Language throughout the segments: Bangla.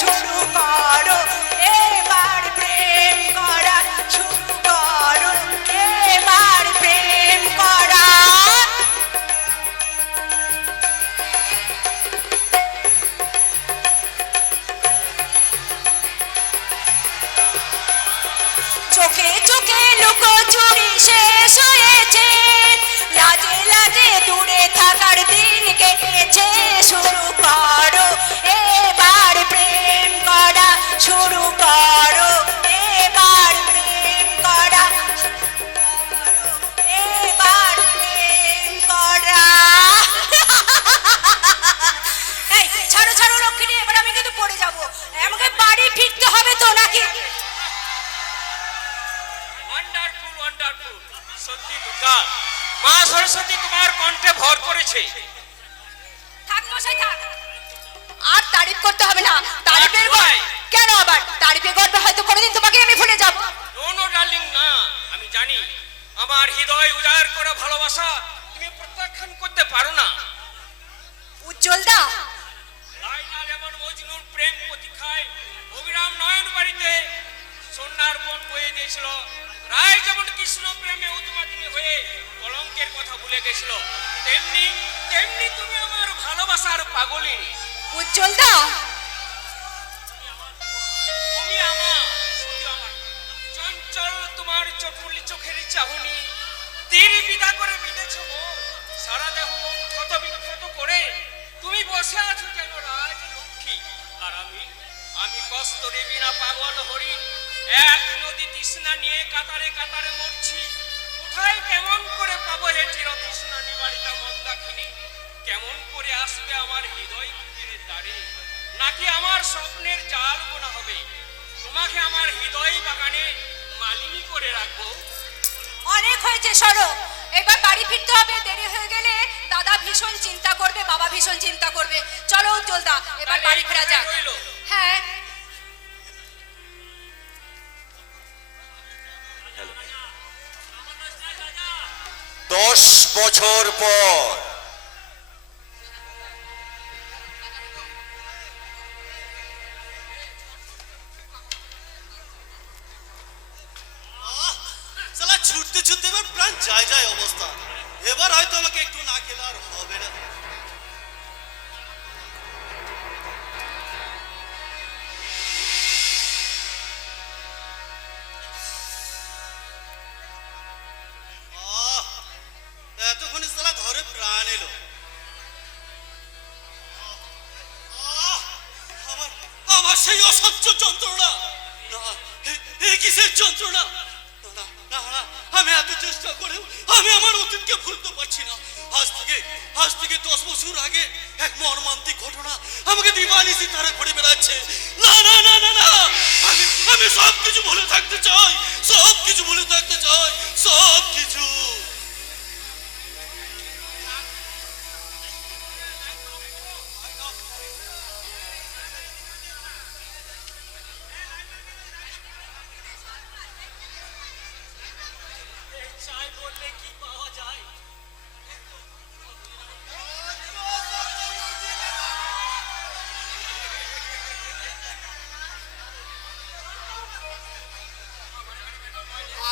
শুরু করো এবার প্রেম করা, শুরু করো এবার প্রেম করা। চোখে চোখে লুকোচুরি শেষ হয়েছে, লাজে লাজে দূরে থাকার দিন কেটেছে। শুরু করো এবার প্রেম করা, শুরু করো এবার প্রেম করা, এবার প্রেম করা। এই ছাড়ো ছাড়ো লক্ষ্মী, এবার আমি কিন্তু পড়ে যাবো। আমাকে বাড়ি ফিরতে হবে তো নাকি? ওয়ান্ডারফুল ওয়ান্ডারফুল, সত্যি দুর্গা মা সরস্বতী তোমার কণ্ঠে ভর করেছে। থাক মশাই থাক, আর তারিফ করতে হবে না। তারিফের গল্প কেন আবার? তারিফের গল্প হয়তো কোনোদিন তোমাকে আমি ভুলে যাব। নো নো ডার্লিং, না, আমি জানি আমার হৃদয় উজাড় করা ভালোবাসা তুমি প্রত্যাখ্যান করতে পারো না। উজ্জ্বল দা, লাইলা যেমন মজনুর প্রেম প্রতীক্ষায় অবিরাম নয়ন বাড়িতে সন্ধ্যার মন বয়ে দিয়েছিল, রায় যেমন কৃষ্ণ প্রেমে উন্মাদিনী হয়ে কলঙ্কের কথা ভুলে গেছিল, তেমনি তেমনি তুমি আমার ভালোবাসার পাগলিনী। উজ্জ্বল দা, তুমি আমার শুধু আমার চঞ্চল তোমার চটুলি চোখের চাহনি তীর বিদা করে বিঁধেছ মন, সারা দেহ মন ক্ষত বিক্ষত করে তুমি বসে আছো যেন রাজ লক্ষ্মী, আর আমি কস্তরে বিনা পাগল হরিণ এক নদী তৃষ্ণা নিয়ে কাতারে কাতারে মরছি। কোথায় কেমন করে পাবো হে চির তৃষ্ণা নিবারিতা মন্দাকিনী? কেমন করে আসবে আমার হৃদয় কুটিরের দ্বারে? নাকি আমার স্বপ্নের জাল বোনা হবে? তোমাকে আমার হৃদয় বাগানে মালিনী করে রাখবো। অনেক হয়েছে, সরো এবার বাড়ি ফিরতে হবে। দেরি হয়ে গেলে দাদা ভীষণ চিন্তা করবে, বাবা ভীষণ চিন্তা করবে। চলো উজ্জ্বল দা, এবার বাড়ি ফেরা যাক। হ্যাঁ, 10 বছর পর ছুটতে ছুটতে এবার প্রাণ যায় যায় অবস্থা। এবার হয়তো আমাকে একটু না খেলে আর হবে না। এতক্ষণে সালা ধরে প্রাণ এলো। আমার আমার সেই অসহ্য যন্ত্রণা, কিসের যন্ত্রণা? আমি এত চেষ্টা করেও আমি আমার অতীতকে ভুলতে পারছি না। আজ থেকে 10 বছর আগে এক মর্মান্তিক ঘটনা আমাকে দিবানিশি তারে পড়ে বেড়াচ্ছে। না না না না না, আমি সব কিছু ভুলে থাকতে চাই, সব কিছু ভুলে থাকতে চাই, সব কিছু।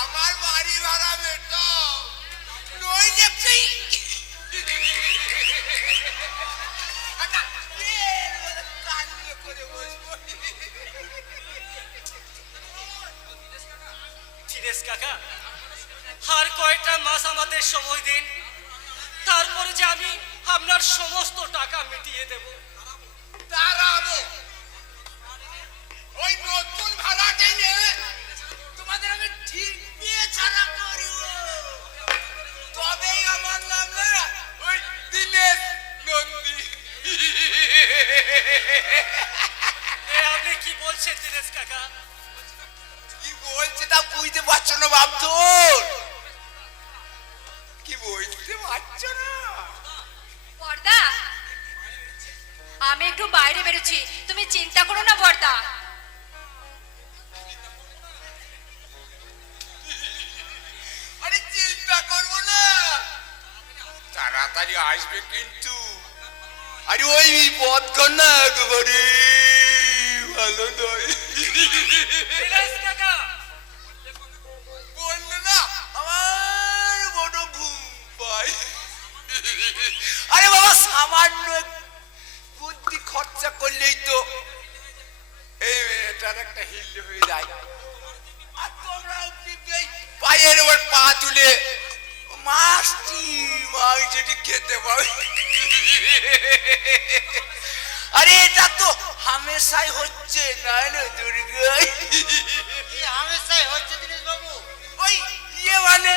আমার বাড়ি ভাড়া মেটাও, নইলে করে বসবো। দীনেশ কাকা, আর কয়েকটা মাস আমাদের সময় দিন, তারপরে যে আমি আপনার সমস্ত টাকা মিটিয়ে দেব। দাঁড়াবো, ওই নতুন ভাড়াটা নিয়ে তোমাদের আমি ঠিক বিয়ে ছাড়া করিব, তবেই আমার নাম না ওই দীনেশ নন্দী। আপনি কি বলছেন দীনেশ কাকা? কি বলছে তা বুঝতে পারছো না বাবদুল? কি বুঝতে পারছো না? বর্দা, আমি একটু বাইরে বেরোচ্ছি, তুমি চিন্তা করো না বর্দা। আরে চিন্তা করবো না, তাড়াতাড়ি আসবে কিন্তু। আরে ওই পথ না একেবারে ভালো নয়। নীলেশ কাকা বললো না আমার বড় ঘুম পায়। আরে বাবা সামান্য বুদ্ধি খরচা করলেই তো এই মেয়েটার একটা হিল হয়ে যায়। আর তোমরা এই পায়ের ওপর পা তুলে মাছটি মাংসটি খেতে পাবে। আরে এটা তো হামেশাই হচ্ছে না না দুর্গা। হামেশাই হচ্ছে দিনেশ বাবু। ওই ইয়ে মানে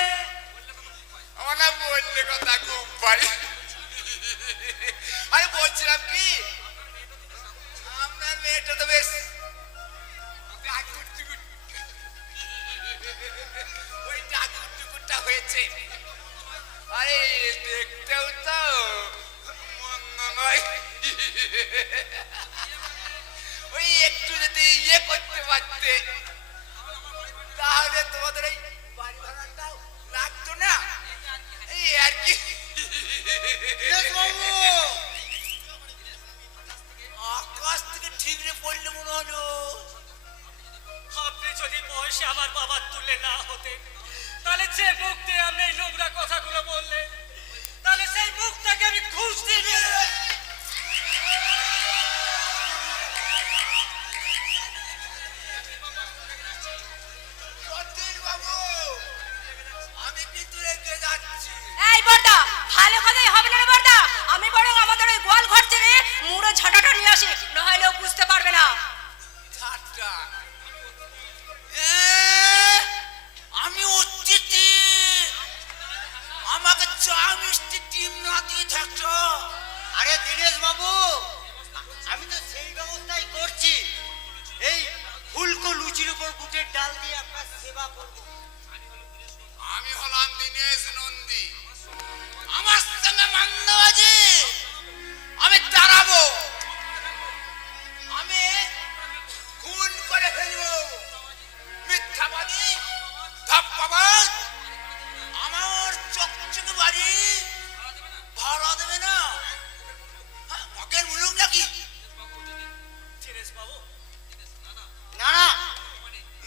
আমার না বললে কথা খুব পাই। আরে বলছিলাম কি আপনার মেয়েটা তো বেশ ওই ডাকুর টুকুরটা হয়েছে। আরে দেখতেও তো মন্দ নয়। ওই একটু যদি ইয়ে করতে পারতে তাহলে তোমাদের এই বাড়ি ভাড়াটাও লাগতো না। এই আর কি দিনেশ বাবু আকাশ থেকে ঠিকরে পড়লে মনে হলো। আপনি যদি বয়সে আমার বাবার তুলে না হতেন তাহলে যে মুখ দিয়ে আপনি এই নোংরা কথাগুলো বললেন তাহলে সেই মুখটাকে আমি ঘুষ দিয়ে সতীশ বাবু আমি কিন্তু রেখে যাচ্ছি। এই বর্দা ভালো কথাই হবে না রে বর্দা, আমি বরং আমাদের ওই গোয়াল ঘর থেকে মুড়ো ঝাঁটাটা নিয়ে আসি, নইলে ও বুঝতে পারবে না। ঠাট্টা। আমি অতিথি, আমাকে চা মিষ্টি ডিম না দিয়ে থাকছো। আরে দিনেশ বাবু আমি তো সেই ব্যবস্থাই করছি। এই ফুলকো লুচির উপর বুটের ডাল দিয়ে আপনার সেবা করব। আমি হলাম দীনেশ নন্দী, আমার সঙ্গে মান্যবাজি আমি তাড়াবো, আমি খুন করে ফেলবো। মিথ্যাবাদী ধাপ্পাবাজ আমার চকচকে বাড়ি ভাড়া দেবে না। মগের মুলুক নাকি? না না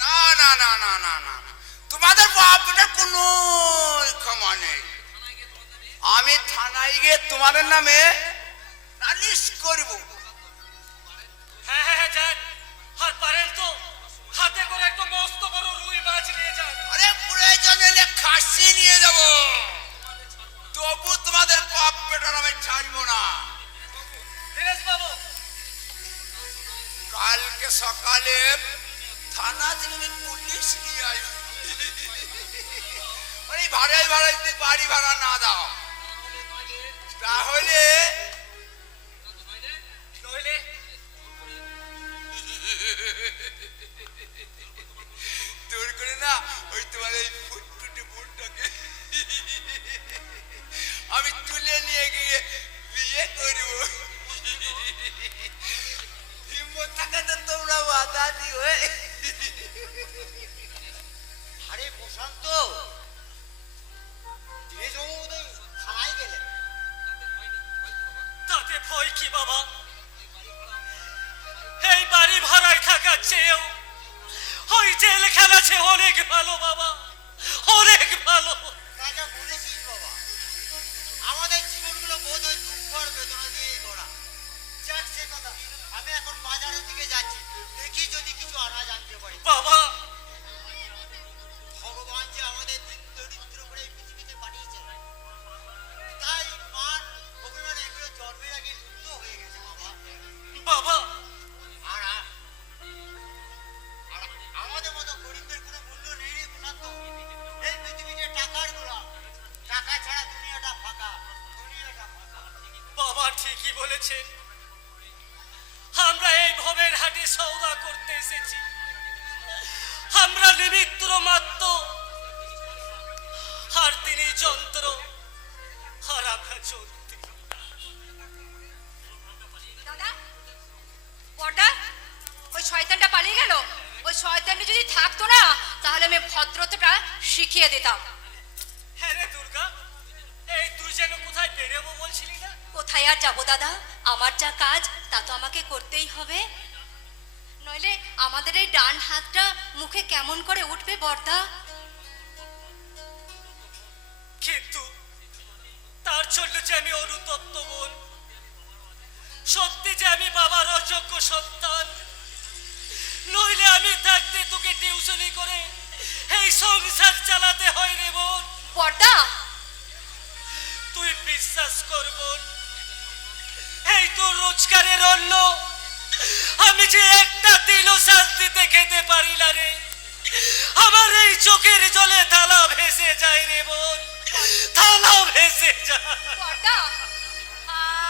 না না না না না না না, তোমাদের বাপটার কোনো ক্ষমা নেই। আমি থানায় গিয়ে তোমাদের নামে নালিশ করব। হ্যাঁ হ্যাঁ হ্যাঁ যান, আর পারেন তো হাতে করে একটা মস্ত বড় রুই মাছ নিয়ে যান। আরে প্রয়োজন এলে খাসি নিয়ে যাব, তবু তোমাদের বাপ বেটার আমি ছাড়বো না। নীলেশ বাবু কালকে সকালে থানা থেকে আমি পুলিশ নিয়ে আসবো। আরে ভাড়াই ভাড়াইতে বাড়ি ভাড়া না দাও তাহলে নইলে তোর করে না ওই তোমার এই ফুটফুটে বোনটাকে আমি তুলে নিয়ে গিয়ে বিয়ে করব। হিম্মত থাকে তো তোমরা বাধা দিও। আরে প্রশান্ত দিনেশ বাবু বোধহয় থানায় গেলেন। তাতে ভয় কি বাবা? এই বাড়ি ভাড়ায় থাকার চেয়েও ওই জেলখানা আছে অনেক ভালো বাবা, অনেক ভালো। রাজা বলেছিস বাবা, আমাদের জীবনগুলো বোধ হয় দুঃখ আর বেদনা দিয়েই গড়া। যাক সে কথা, আমি এখন বাজারের দিকে যাচ্ছি, দেখি যদি কিছু আনা জানতে পারি। বাবা ভগবান যে আমাদের দিন দরিদ্র করে এই পৃথিবীতে পাঠিয়েছে, তাই মান অভিমান এগুলো জন্মের আগে লুপ্ত হয়ে গেছে বাবা। বাবা আর আর আমাদের মতো গরিবদের কোনো মূল্য নেই রে প্রশান্ত। এই পৃথিবীতে টাকার গোলাম, টাকা ছাড়া দুনিয়াটা ফাঁকা, দুনিয়াটা ফাঁকা। বাবা ঠিকই বলেছেন, আমরা এই ভবের হাটে সওদা করতে এসেছি, আমরা নিমিত্ত মাত্র, আর তিনি যন্ত্র, আর আমরা যন্ত্র। দাদা বর্দা ওই শয়তানটা পালিয়ে গেল। ওই শয়তানটা যদি থাকতো না তাহলে আমি ভদ্রতাটা শিখিয়ে দিতাম। হ্যাঁ রে দুর্গা, এই তুই যেন কোথায় বেরোবো বলছিলি না? কোথায় আর যাবো দাদা, আমার যা কাজ তা তো আমাকে করতেই হবে, নইলে আমাদের এই ডান হাতটা মুখে কেমন করে উঠবে বর্দা? কিন্তু তার জন্য যে আমি অনুতপ্ত বোন, সত্যি যে আমি বাবার অযোগ্য সন্তান, নইলে আমি থাকতে তোকে টিউশনি করে এই সংসার চালাতে হয় রে বোন। বর্দা, তুই বিশ্বাস কর বোন, এই তোর রোজগারের অন্ন আমি যে একটা দিনও শান্তিতে খেতে পারি না রে। আমার এই চোখের জলে থালা ভেসে যায় রে বোন, থালা ভেসে যায়। বর্দা,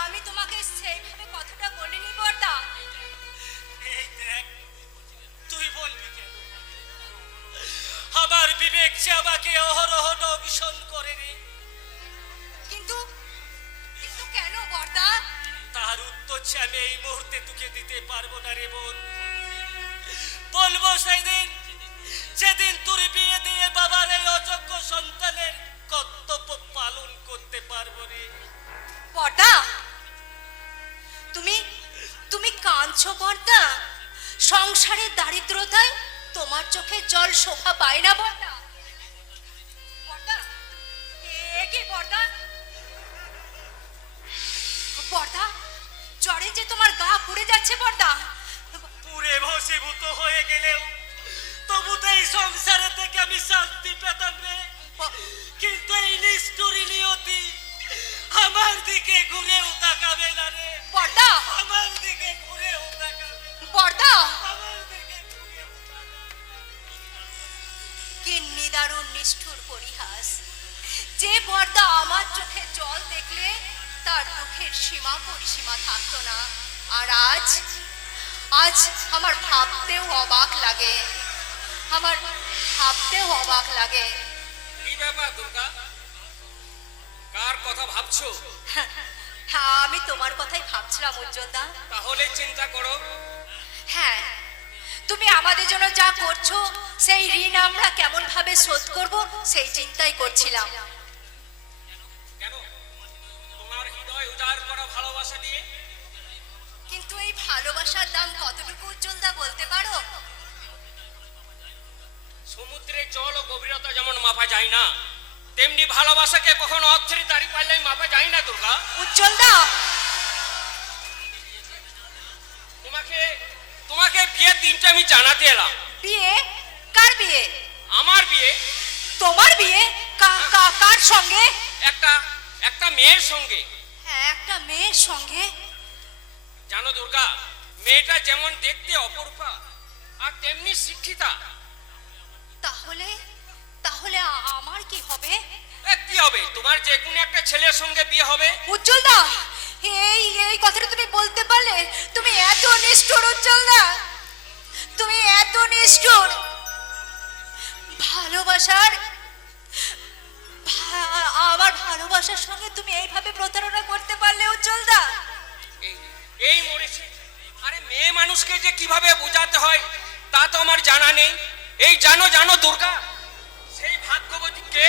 আমি তোমাকে সেইভাবে কথাটা বলিনি বর্দা। এই দেখ, তুই বলবি কেন? আমার বিবেক যে আমাকে অহরহ দংশন করে রে। কিন্তু কিন্তু কেন বর্দা? তার উত্তর যে আমি এই মুহূর্তে তোকে দিতে পারবো না রে বোন। বলবো সেই দিন যেদিন তোর বিয়ে দিয়ে বাবার এই অযোগ্য সন্তানের কর্তব্য পালন করতে পারবো রে। বর্দা, তুমি তুমি কাঁদছো বর্দা? সংসারের দারিদ্রতায় তোমার চোখে জল শোভা পায় না বর্দা? বর্দা, এ কি বর্দা? বর্দা, জ্বরে যে তোমার গা পুড়ে যাচ্ছে বর্দা। পুরে ভসীভূত হয়ে গেলেও তবু তো এই সংসারে থেকে আমি শান্তি পেতাম রে। কিন্তু এই নিষ্ঠুরী নিয়তি আমার দিকে ঘুরেও তাকাবে না রে। বর্দা, আমার দিকে ঘুরেও তাকাবে না। বর্দা, আমার দিকে ঘুরেও কি নিদারুণ নিষ্ঠুর পরিহাস! যে বর্দা আমার চোখে জল দেখলে তার দুঃখের সীমা পরিসীমা থাকতো না, আর আজ আজ আমার ভাবতেও অবাক লাগে, আমার ভাবতেও অবাক লাগে। কি ব্যাপার দুর্গা, কার কথা ভাবছো? হ্যাঁ, আমি তোমার কথাই ভাবছিলাম উজ্জ্বলদা। তাহলে চিন্তা করো। হ্যাঁ, তুমি আমাদের জন্য যা করছো সেই ঋণ আমরা কেমন ভাবে শোধ করব সেই চিন্তাই করছিলাম। কেন? তোমার হৃদয় উজাড় করা ভালোবাসা দিয়ে। কিন্তু এই ভালোবাসার দাম কতটুকু উজ্জ্বলদা বলতে পারো? সমুদ্রের জল ও গভীরতা যেমন মাপা যায় না, তেমনি ভালোবাসাকে কখনো অর্থের দাড়ি পাল্লাই মাপা যায় না দুর্গা। উজ্জ্বলদা, তোমাকে তোমাকে বিয়ের দিনটা আমি জানাতে এলাম। বিয়ে? কার বিয়ে? আমার বিয়ে। তোমার বিয়ে? কার সঙ্গে? একটা একটা মেয়ের সঙ্গে। হ্যাঁ, একটা মেয়ের সঙ্গে। জানো দুর্গা, মেয়েটা যেমন দেখতে অপরূপা আর তেমনি শিক্ষিতা। তাহলে তাহলে আমার কি হবে? কি হবে? তোমার যে কোনো একটা ছেলের সঙ্গে বিয়ে হবে। উজ্জ্বলদা, এই এই কথাটা তুমি বলতে পারলে? তুমি এত নিষ্ঠুর উজ্জ্বলদা, তুমি এত নিষ্ঠুর। ভালোবাসার আমার ভালোবাসার সঙ্গে তুমি এইভাবে প্রতারণা করতে পারলে উজ্জ্বলদা? এই মরেছে। আরে মেয়ে মানুষকে যে কিভাবে বোঝাতে হয় তা তো আমার জানা নেই। এই জানো জানো দুর্গা, সেই ভাগ্যবতী কে?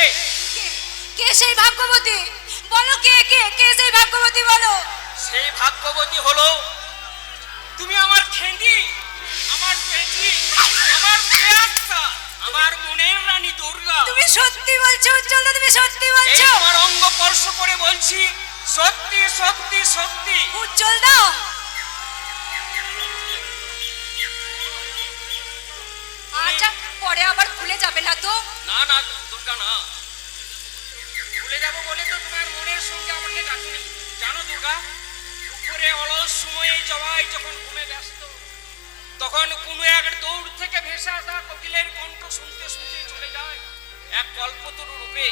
কে সেই ভাগ্যবতী? বলো, কে কে কে সেই ভাগ্যবতী বলো? সেই ভাগ্যবতী হলো তুমি, আমার খেন্দি, আমার পেটি, আমার প্রিয়াত্মা, আমার মনের রানী দুর্গা। তুমি সত্যি বলছো উজ্জ্বলদা? তুমি সত্যি এই বলছো? তোমার অঙ্গ স্পর্শ করে বলছি, সত্যি সত্যি সত্যি। উজ্জ্বলদা, আচ্ছা পরে আবার ভুলে যাবে না তো? না না দুর্গা, না ভুলে যাবো বলে তো তোমার মনের সঙ্গে আমাকে ডাকিনি। জানো দুর্গা, দুপুরে অলস সময়ে জবাই যখন ঘুমে ব্যস্ত, তখন কোনো এক দৌড় থেকে ভেসে আসা কোকিলের কণ্ঠ শুনতে শুনতে চলে যায় এক কল্পতরু রূপে,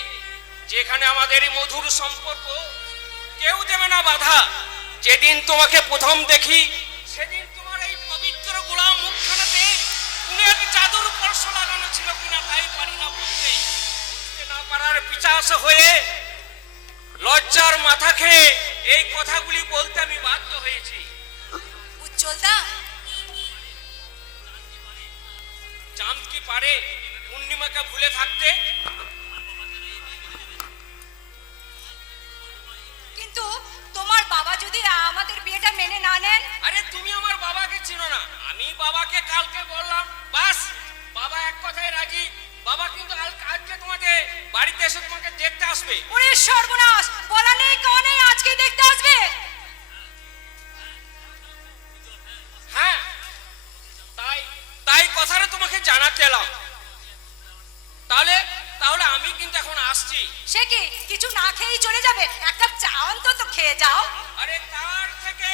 যেখানে আমাদের এই মধুর সম্পর্ক কেউ দেবে না বাধা। যেদিন তোমাকে প্রথম দেখি সেদিন তোমার এই পবিত্র গোলাম মুখখানাতে কোনো এক জাদুর স্পর্শ লাগানো ছিল কিনা তাই পারি না বলতে। বুঝতে না পারার পিছাস হয়ে লজ্জার মাথা খেয়ে এই কথাগুলি বলতে আমি বাধ্য হয়েছি। উজ্জ্বলদা, চাঁদ কি পারে পূর্ণিমাকে ভুলে থাকতে? কিন্তু তোমার বাবা যদি আমাদের বিয়েটা কালকে বললাম, বাস বাবা এক কথায় রাজি। বাবা কিন্তু আজকে তোমাকে বাড়িতে এসে তোমাকে দেখতে আসবে। ওরে সর্বনাশ, বলা নেই কওয়া নেই, আজকে দেখতে আসবে। হ্যাঁ, তাই তাই কথাটা তোমাকে জানাতে এলাম। তাহলে তাহলে আমি কিন্তু এখন আসছি। সে কি কিছু না খেয়েই চলে যাবে? এক কাপ চা অন্তত খেয়ে যাও। আরে তার থেকে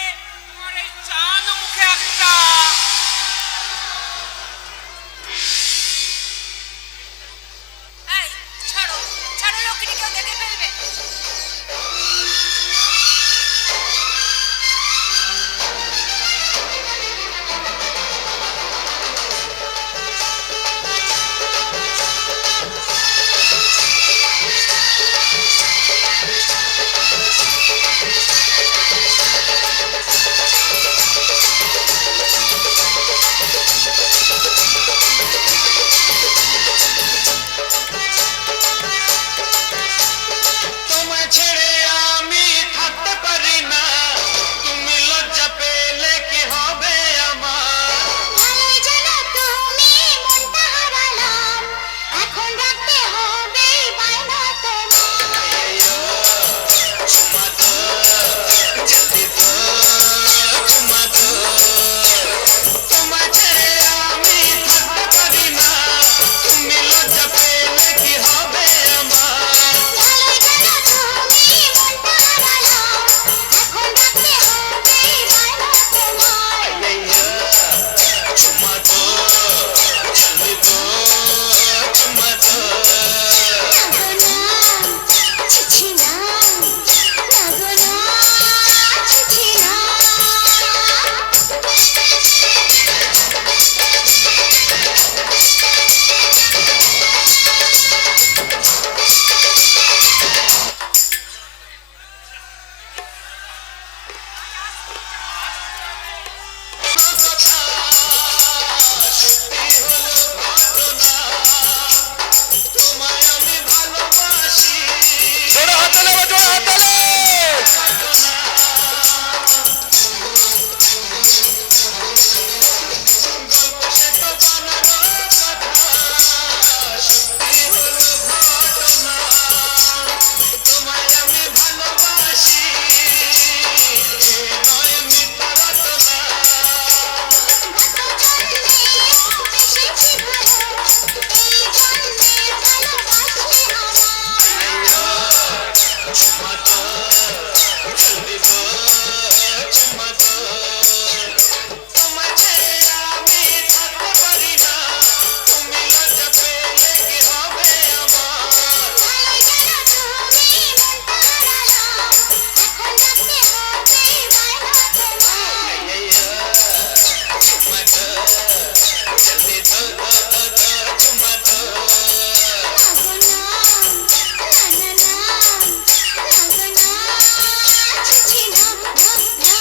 তোমার এই চাঁদ মুখে একটা এই ছাড়ো ছাড়ো, লোকটি কেউ দেখে ফেলবে। তোমায় ছেড়ে আমি থাকতে পারি না, তুমি লজ্জা পেলে কি হবে আমার? ভালোই জানো তুমি মনটা হারালাম, এখন রাখতে হবে বায়না তোমার। চুমা দো, জলদি দো, চুমা দো। তোমায় ছেড়ে আমি থাকতে পারি না, তুমি লজ্জা পেলে কি হবে আমার? ভালোই জানো তুমি মনটা হারালাম, এখন রাখতে হবে বায়না তোমার। চুমা দো, জলদি দো, চুমা দো। নাগো না, চিঠি না, নাগো না, চিঠি না। তোমায় আমি ভালোবাসি, জোরে হাততালি হবে, জোরে হাততালি। গল্প সে তো বানানো কথা, সত্যি হলো ঘটনা। তোমায় আমি ভালোবাসি, এ নয় মিথ্যা রটনা। এসেছি ভালো, এই জন্যে ভালোবাসি আমার। চুমা দো, জলদি দো, চুমা দো। তোমায় ছেড়ে আমি থাকতে পারি না, তুমি লজ্জা পেলে কি হবে আমার? ভালোই জানো তুমি মনটা হারালাম, এখন রাখতে হবে বায়না তোমার। চুমা দো, জলদি দো, দো, দো, দো, চুমা দো। নাগো না, না না না, নাগো না, চিঠি না, না না।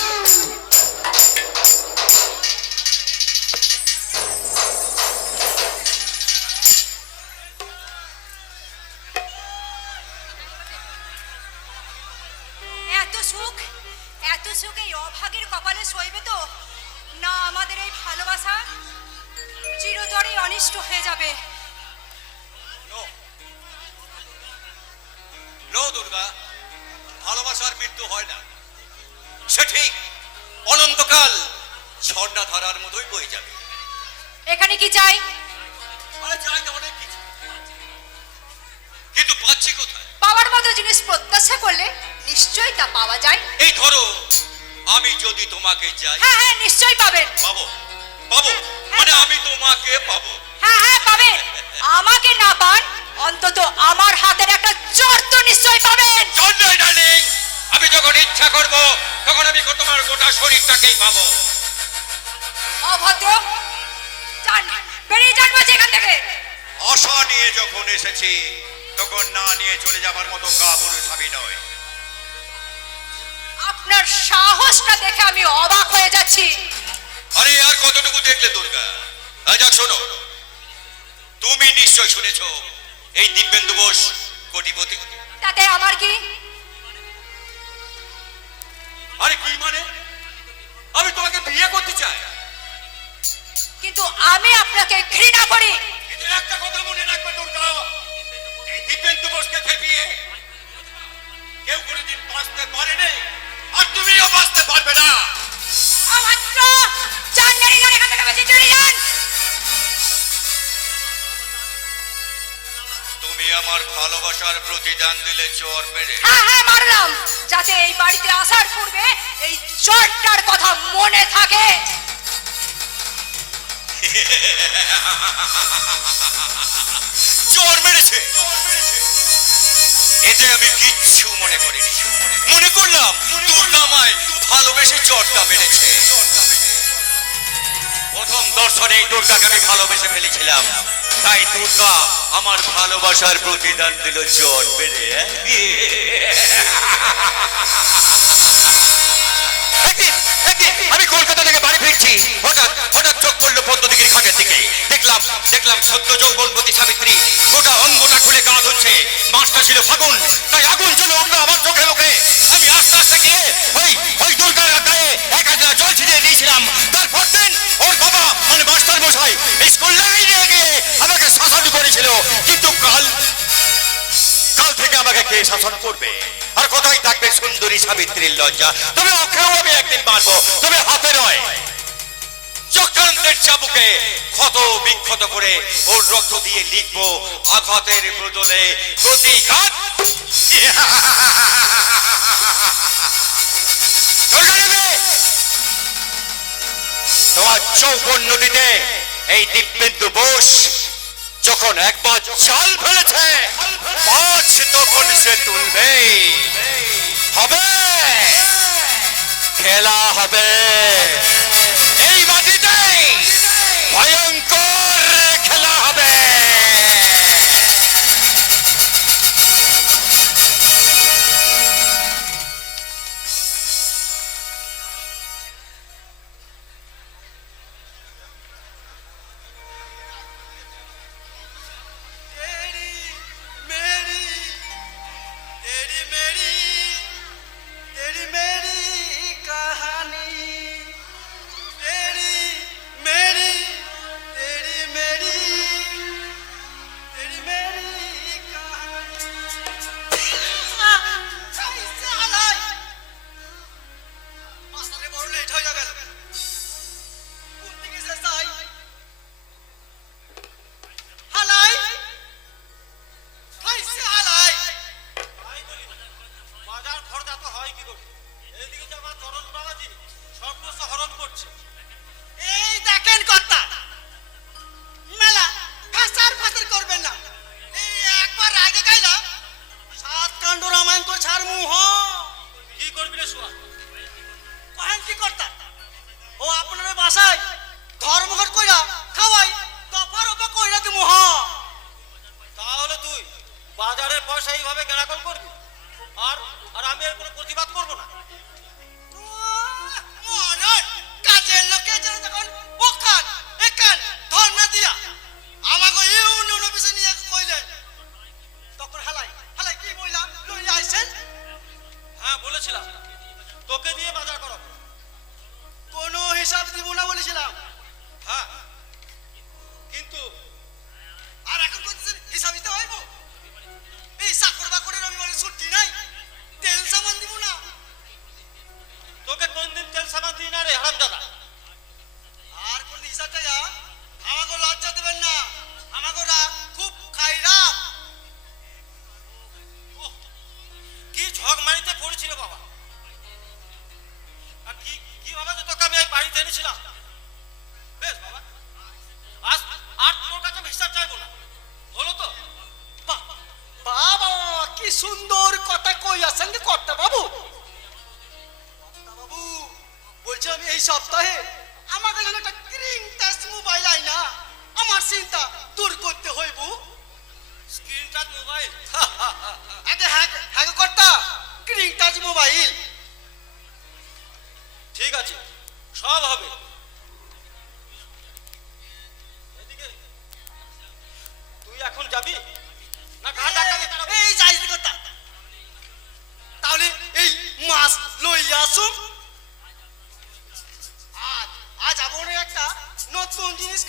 এত সুখ এই অভাগের কপালে সইবে তো না? আমাদের এই ভালোবাসা চিরতরে অনিষ্ট হয়ে যাবে। নো দুর্গা, ভালোবাসার মৃত্যু হয় না। সে ঠিক অনন্তকাল ঝর্ণা ধারার মতোই বয়ে যাবে। এখানে কি চাই? আরে চাই তো অনেক কিছু, কিন্তু পাচ্ছি কোথায়? পাওয়ার মতো জিনিস প্রত্যাশা করলে নিশ্চয়ই তা পাওয়া যায়। এই ধরো, আমি যদি তোমাকে চাই, হ্যাঁ হ্যাঁ, নিশ্চয়ই পাবেন। পাবো পাবো, মানে আমি তোমাকে পাবো। হ্যাঁ হ্যাঁ পাবেন। আমাকে না পান, অন্তত আমার হাতের একটা চোর তো নিশ্চয়ই পাবেন। চন্দ্রই ডার্লিং, আমি যখন ইচ্ছা করব তখন আমি তোমার গোটা শরীরটাকেই পাবো। অভদ্র, যান, বেরিয়ে যান বলছি এখান থেকে। আশা নিয়ে যখন এসেছি তখন না নিয়ে চলে যাবার মতো কাপুরুষ আমি নয়। আপনার সাহসটা দেখে আমি অবাক হয়ে যাচ্ছি। আরে আর কতটুকু দেখলে দুর্গা? যাক শোনো, তুমি নিশ্চয় শুনেছো এই দিব্যেন্দু বোস কোটিপতি। তাতে আমার কি? আরে কি মানে? আমি তোমাকে বিয়ে করতে চাই। কিন্তু আমি আপনাকে ঘৃণা করি। কিন্তু একটা কথা মনে রাখবে দুর্গা, এই দিব্যেন্দু বোসকে খেপিয়ে কেউ কোনোদিন বাঁচতে পারেনি, আর তুমিও বাঁচতে পারবে না। অভদ্র! যান মেরে যান, এখান থেকে বেশি চলে যান। তুমি আমার ভালোবাসার প্রতিদান দিলে চর মেরে। হ্যাঁ হ্যাঁ মারলাম, যাতে এই বাড়িতে আসার পূর্বে এই চরটার কথা মনে থাকে। চর মেরেছে, এতে আমি কিচ্ছু মনে করিনি। মনে করলাম দুর্গা আমায় ভালোবেসে চরটা মেরেছে। প্রথম দর্শনেই দুর্গাকে আমি ভালোবেসে ফেলেছিলাম, তাই দুর্গা আমার ভালোবাসার প্রতিদান দিল চর মেরে। আমি কলকাতা থেকে বাড়ি ফিরছি, হঠাৎ হঠাৎ চোখ পড়লো পদ্মদিঘির ঘাটের দিকে। দেখলাম সদ্য যৌবনবতী সাবিত্রী গোটা অঙ্গটা খুলে গা ধুচ্ছে। মাছটা ছিল ফাগুন, তাই আগুন জ্বলে উঠলো আমার চোখে মুখে। আমি আস্তে আস্তে গিয়ে ওই দুর্গার গায়ে এক আধা জল ছিটিয়ে দিয়েছিলাম। তারপর দিন ওর বাবা মানে মাস্টার মশাই স্কুল লাইনে গিয়ে আমাকে শাসন করেছিল। কিন্তু কাল থেকে আমাকে কে শাসন করবে? আর কোথায় থাকবে সুন্দরী সাবিত্রীর লজ্জা? তবে ওকেও আমি একদিন মারবো, তবে হাতে নয়, চক্রান্তের চাবুকে ক্ষত বিক্ষত করে ওর রক্ত দিয়ে লিখবো আঘাতের বদলে প্রতিঘাত। তোমার চৌবন নদীতে এই দিব্যেন্দু বোস যখন একবার চাল ফেলেছে, মাছ তখন সে তুলবে। হবে খেলা, হবে এই মাটিতে ভয়ঙ্কর খেলা হবে। বাজার খরচা তো হয় কি করে? এইদিকে যে আমার চরণ বাবাজি সর্বস্ব হরণ করছে। এই দেখেন কর্তা, মেলা ফাসার ফাসার করবেন না। এই একবার আগে গাইলা সাত কাণ্ড রামায়ণ কো ছাড় মুহ। কি করবি রে শুয়া? কহেন কি কর্তা? ও আপনার বাসায় ধর্মঘট কইরা খাওয়াই দফার উপর কইরা দি মুহ। তাহলে তুই বাজারের পয়সা এইভাবে গেড়াকল করবি, আর আর আমি এর কোনো প্রতিবাদ করবো না। মরণ কাজের লোকে যেন তখন ওখান এখান ধর্ণা দিয়া আমাকে ইউনিয়ন অফিসে নিয়ে কইলেন, তখন হালাই হালাই কি বললাম লই আইছেন। হ্যাঁ বলেছিলাম তোকে দিয়ে বাজার করাবো। কোনো হিসাব দিব না বলেছিলাম। হ্যাঁ কিন্তু আর এখন বলতেছেন হিসাব দিতে হইব। এই চাকর বাকরের রবিবারে ছুটি নাই, তেল সামান দিব না। তোকে কোনদিন তেল সাবান দিই না রে হারামজাদা। আর কোন হিসাব চাইয়া আমাকে লজ্জা দেবেন না। আমাকে রাগ খুব খাইরা। ওহ, কি ঝগমারিতে পড়েছিল বাবা। আর কিভাবে যে তোকে আমি এই বাড়িতে এনেছিলাম। বেশ বাবা, আজ আর তোর কাছে আমি হিসাব চাইবো না, হলো তো? বাবা কি সুন্দর কথা কই আছেন যে কর্তা বাবু। কর্তা বাবু বলছি আমি এই সপ্তাহে আমাকে যেন একটা গ্রিন টাচ মোবাইল আই না, আমার চিন্তা দূর করতে হইব। Screen touch mobile? আগে হ্যাঁ হ্যাঁ কর্তা, গ্রিন টাচ মোবাইল। ঠিক আছে, সব হবে। এদিকে তুই এখন যাবি না ঘাট আটকাবে তারা? এই যাইছি কর্তা। তাহলে এই মাছ লইয়া আসুন। আজ আজ আমার একটা নতুন জিনিস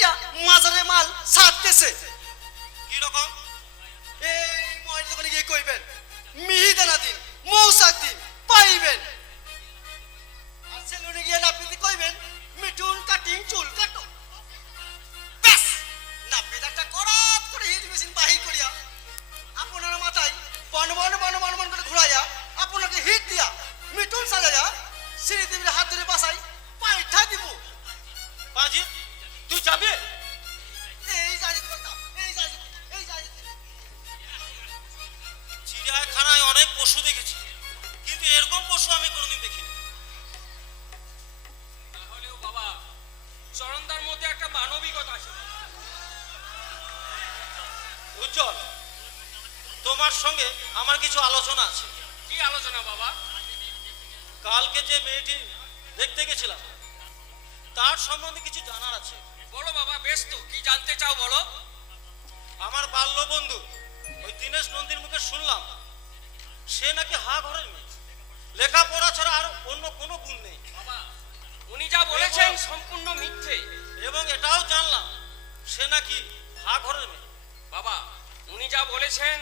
গিয়া মাজারে মাল সারতেছে। কি রকম? এই ময়ের দোকানে গিয়ে কইবেন মিহিদানা দিন, মৌসাক দিন, পাইবেন। আর সেলুনে গিয়ে নাপিতে কইবেন মিঠুন কাটিং চুল কাটো। ব্যাস, নাপিত একটা করাত করে হিট মেশিন বাহির করিয়া আপনার মাথায় বন বন বন বন বন করে ঘুরাইয়া আপনাকে হিট দিয়া মিঠুন সাজাইয়া সিঁড়ি দিবির হাত ধরে বাসাই পাইঠা দিব। বাজি তুই যাবে? এই জানি কথা, এই জানি, এই জানি। চিড়িয়াখানায় অনেক পশু দেখেছি, কিন্তু এরকম পশু আমি কোনোদিন দেখিনি। তাহলেও বাবা চরণদার মধ্যে একটা মানবিকতা আছে বাবা। উজ্জ্বল, তোমার সঙ্গে আমার কিছু আলোচনা আছে। কি আলোচনা বাবা? কালকে যে মেয়েটি দেখতে গেছিলাম তার সম্বন্ধে কিছু জানার আছে। বলো বাবা, বেশ তো, কি জানতে চাও বলো। আমার বাল্য বন্ধু ওই দীনেশ নন্দীর মুখে শুনলাম সে নাকি হা ঘরের মেয়ে, লেখাপড়া ছাড়া আর অন্য কোনো গুণ নেই। বাবা উনি যা বলেছেন সম্পূর্ণ মিথ্যে। এবং এটাও জানলাম সে নাকি হা ঘরের মেয়ে। বাবা উনি যা বলেছেন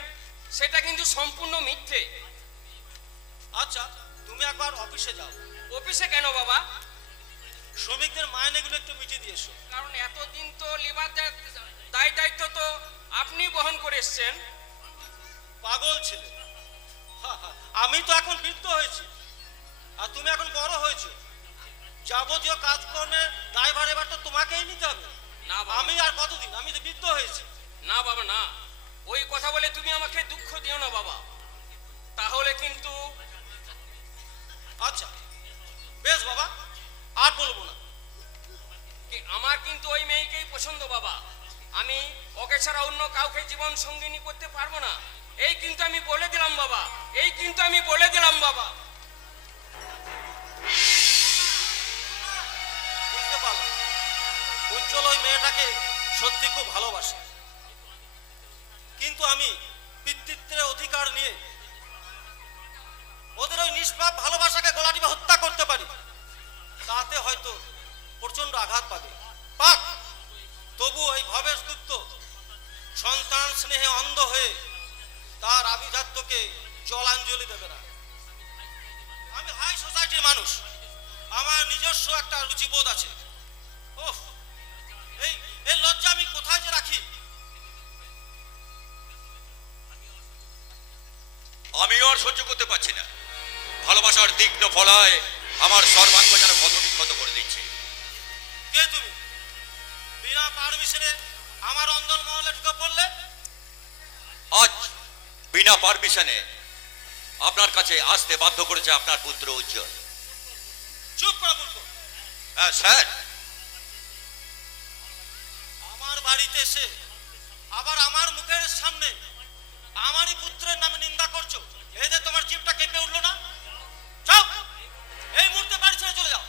সেটা কিন্তু সম্পূর্ণ মিথ্যে। আচ্ছা, তুমি একবার অফিসে যাও। অফিসে কেন বাবা? শ্রমিকদের মাইনেগুলো একটু মিটিয়ে দিয়ে এসো। কারণ এতদিন তো লিভার দায় দায়িত্ব তো আপনি বহন করে এসছেন। পাগল ছেলে, আমি তো এখন বৃদ্ধ হয়েছি আর তুমি এখন বড় হয়েছো। যাবতীয় কাজকর্মের দায়ভার এবার তো তোমাকেই নিতে হবে। না বাবা, আমি আর কতদিন, আমি তো বৃদ্ধ হয়েছি। না বাবা না, ওই কথা বলে তুমি আমাকে দুঃখ দিও না বাবা, তাহলে কিন্তু। আচ্ছা বেশ বাবা, আর বলবো না। আমার কিন্তু ওই মেয়েকেই পছন্দ বাবা, আমি ওকে ছাড়া অন্য কাউকে জীবন সঙ্গিনী করতে পারবো না। এই কিন্তু আমি বলে দিলাম বাবা, এই কিন্তু আমি বলে দিলাম বাবা। বুঝতে পারলাম উজ্জ্বল ওই মেয়েটাকে সত্যি খুব ভালোবাসে, কিন্তু আমি পিতৃত্বের অধিকার নিয়ে ওদের ওই নিষ্পাপ ভালোবাসাকে গলা টিপে হত্যা করতে পারি, তাতে হয়তো প্রচন্ড আঘাত পাবে। পাক, তবু ওই ভবেশ গুপ্ত সন্তান স্নেহে অন্ধ হয়ে তার আভিজাত্যকে জলাঞ্জলি দেবে না। আমি হাই সোসাইটির মানুষ, আমার নিজস্ব একটা রুচিবোধ আছে। ওহ, এই লজ্জা আমি কোথায় যে রাখি। আমিও আর সহ্য করতে পারছি না। ভালোবাসার তীক্ষ্ণ ফলায় আমার সর্বাঙ্গ যেন ক্ষতবিক্ষত করে দিচ্ছে। কে তুমি? বিনা পারমিশনে আমার অন্দর মহলে ঢুকে পড়লে। আজ বিনা পারমিশনে আপনার কাছে আসতে বাধ্য করেছে আপনার পুত্র উজ্জ্বল। চুপ করে বলবো। হ্যাঁ স্যার। আমার বাড়িতে এসে আবার আমার মুখের সামনে আমারই পুত্রের নামে নিন্দা করছো, এতে তোমার জিভটা কেঁপে উঠলো না? যাও, এই মুহূর্তে বাড়ি ছেড়ে চলে যাও।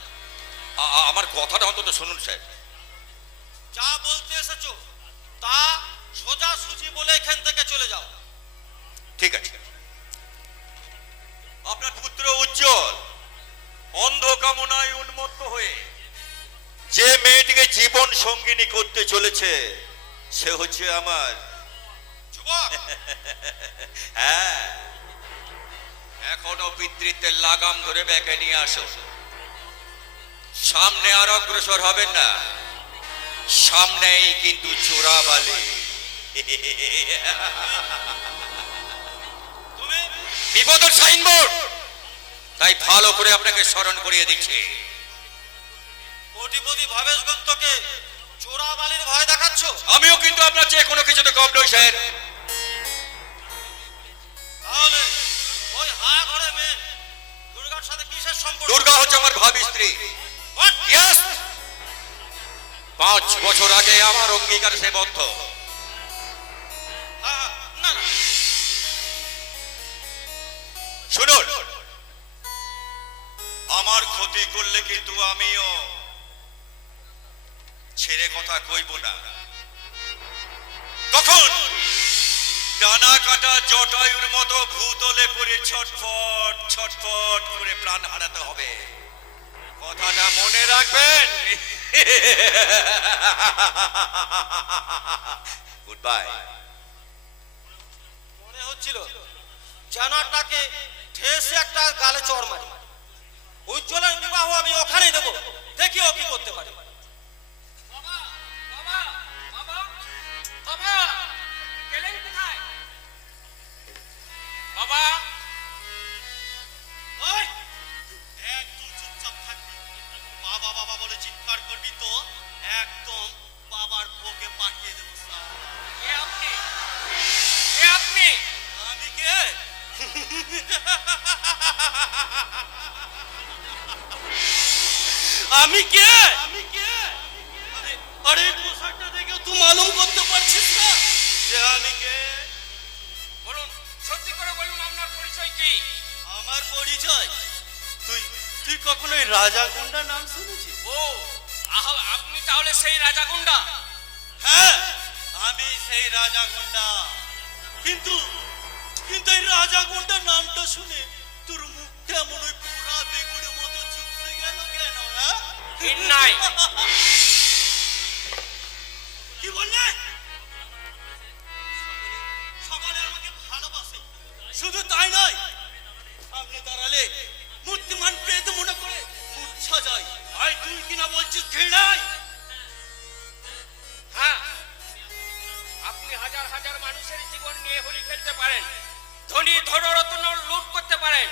আমার কথাটা অন্তত শুনুন স্যার। যা বলতে এসেছো তা সোজা সুজি বলে এখান থেকে চলে যাও। ঠিক আছে। আপনার পুত্র উজ্জ্বল অন্ধ কামনায় উন্মত্ত হয়ে যে মেয়েটিকে জীবন সঙ্গিনী করতে চলেছে সে হচ্ছে আমার যুবক। হ্যাঁ, এখনো পিতৃত্বের লাগাম ধরে ব্যাকে নিয়ে আসো। সামনে আর অগ্রসর হবেন না, সামনেই কিন্তু চোরাবালি। তুমি বিপদের সাইনবোর্ড, তাই ভালো করে আপনাকে স্মরণ করিয়ে দিচ্ছি। কোটিপতি ভবেশ গুপ্তকে চোরাবালির ভয় দেখাচ্ছ? আমিও কিন্তু আপনার চেয়ে কোনো কিছুতে কম নই স্যার। তাহলে ওই হা ঘরে মেয়ে দুর্গার সাথে কিসের সম্পর্ক? দুর্গা হচ্ছে আমার ভাবী স্ত্রী। What? Yes! 5 বছর আগে আমার অঙ্গীকার সে বদ্ধ। না না, শুনুন, আমার ক্ষতি করলে কিন্তু আমিও ছেড়ে কথা কইব না। তখন ডানা কাটা জটায়ুর মতো ভূতলে পড়ে ছটফট ছটফট করে প্রাণ হারাতে হবে। কথাটা মনে রাখবেন। তুই কখনো ওই রাজা গুন্ডার নাম শুনেছিস? ও আপনি তাহলে সেই রাজা গুন্ডা? হ্যাঁ, আমি সেই রাজা গুন্ডা। কিন্তু কিন্তু এই রাজা গুন্ডার নামটা শুনে তোর মুখটা এমন ওই পোড়া বেগুনের মতো চুপসে গেল কেন? হ্যাঁ, নাই। কি বললে? সকলে আমাকে ভালোবাসে, শুধু তাই নয়, সামনে দাঁড়ালে মূর্তিমান প্রেত মনে করে মূর্ছা যায়। আর তুই কিনা বলছিস ঘৃণায়? হ্যাঁ, আপনি হাজার হাজার মানুষের জীবন নিয়ে হোলি খেলতে পারেন, ধনী ধনরত্ন লুট করতে পারেন,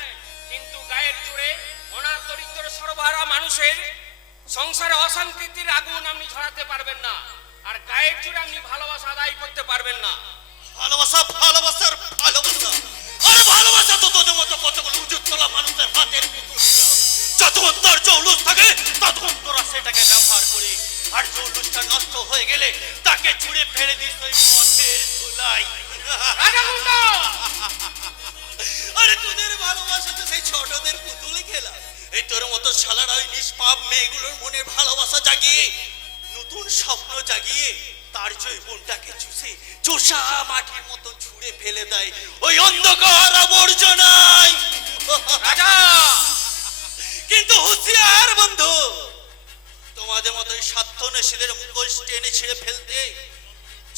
কিন্তু গায়ের জোরে অনাথ দরিদ্র সর্বহারা মানুষের সংসারে অশান্তির আগুন আপনি ঝরাতে পারবেন না। আর গায়ের জোরে আপনি ভালোবাসা আদায় করতে পারবেন না। ভালোবাসা, ভালোবাসার ভালোবাসা, আরে ভালোবাসা তো তোদের মতো কতগুলো উজুত তোলা মানুষের হাতের পুতুল। যতক্ষণ তোর জৌলুস থাকে ততক্ষণ তোরা সেটাকে ব্যবহার করি, আর জৌলুসটা নষ্ট হয়ে গেলে তাকে ছুঁড়ে ফেলে দিস ওই পথের ধুলাই। আরে তোদের ভালোবাসা তো সেই ছোটদের পুতুলে খেলা। এই তোর মতো শালারা ওই নিষ্পাপ মেয়েগুলোর মনে ভালোবাসা জাগিয়ে, নতুন স্বপ্ন জাগিয়ে তার জৈবনটাকে চুষে চোষা মাটির মতো ছুঁড়ে ফেলে দেয় ওই অন্ধকার আবর্জনায়। রাজা, কিন্তু হুঁশিয়ার বন্ধু, তোমাদের মতো এই স্বার্থনেশীদের মুখোশ টেনে ছিঁড়ে ফেলতে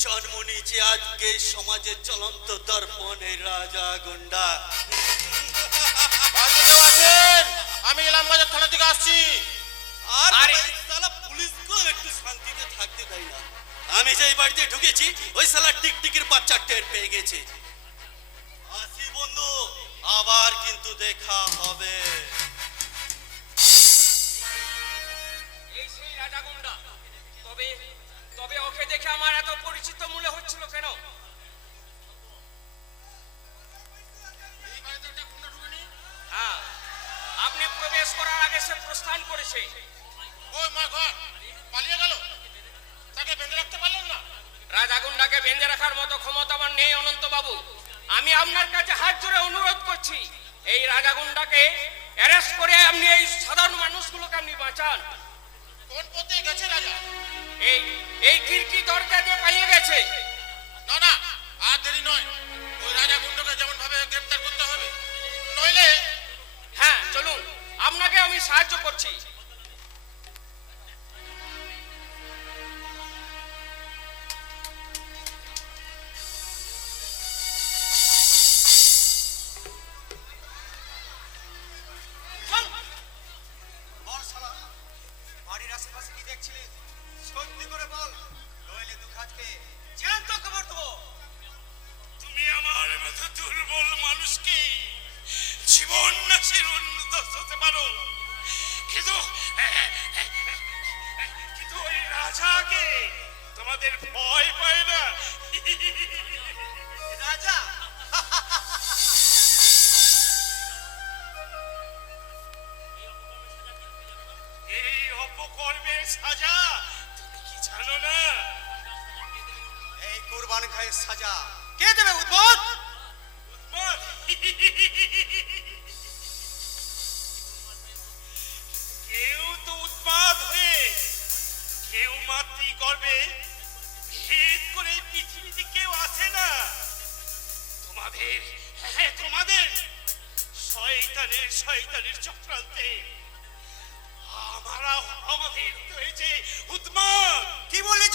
জন্ম নিয়েছে আজকে সমাজের চলন্ত দর্পণে রাজা গুন্ডা। আমি এলাম বাজার থানা থেকে আসছি। আর আরে! সালা পুলিশকেও একটু শান্তিতে থাকতে দেয় না। আমি যেই বাড়িতে ঢুকেছি ওই সালা টিকটিকির বাচ্চা টের পেয়ে গেছে। আসি বন্ধু, আবার কিন্তু দেখা হবে। এই সেই রাজা গুন্ডা। তবে তবে ওকে দেখে আমার এত পরিচিত মনে হচ্ছিল কেন? হ্যাঁ, আপনি প্রবেশ করার আগে সে প্রস্থান করেছে। ওই মা ঘর পালিয়ে গেল, তাকে বেঁধে রাখতে পারলেন না? রাজা গুন্ডাকে বেঁধে রাখার মতো ক্ষমতা আমার নেই অনন্ত বাবু। আমি আপনার কাছে হাত জোড়ে অনুরোধ করছি, এই রাজা গুন্ডাকে অ্যারেস্ট করে আপনি এই সাধারণ মানুষগুলোকে আপনি বাঁচান। কোন পথে গেছে রাজা? এই এই খিড়কি দরজা দিয়ে পালিয়ে গেছে। না না, আর দেরি নয়, ওই রাজা গুন্ডকে যেমন ভাবে গ্রেফতার করতে হবে, নইলে। হ্যাঁ, চলুন, আপনাকে আমি সাহায্য করছি। বাড়ির আশেপাশে কি দেখছিলি? সত্যি করে বল, নইলে দুখাজকে জ্যান্ত খবর দেবো। তুমি আমার মতো দুর্বল মানুষকে জীবন নাশের উন্নত হতে পারো, কিন্তু কিন্তু ওই রাজাকে তোমাদের ভয় পায় না। রাজা এই অপকর্মের সাজা তুমি কি জানো না? এই কুরবান খায়ের সাজা কে দেবে? উদ্বোধ উদ্ভট! কেউ তো উৎপাত হয়ে, কেউ মাতৃগর্ভে ভেদ করে পৃথিবীতে কেউ আসে না। তোমাদের, হ্যাঁ তোমাদের শয়তানের চক্রান্তে আমাদের হয়েছে উদ্মান। কি বললি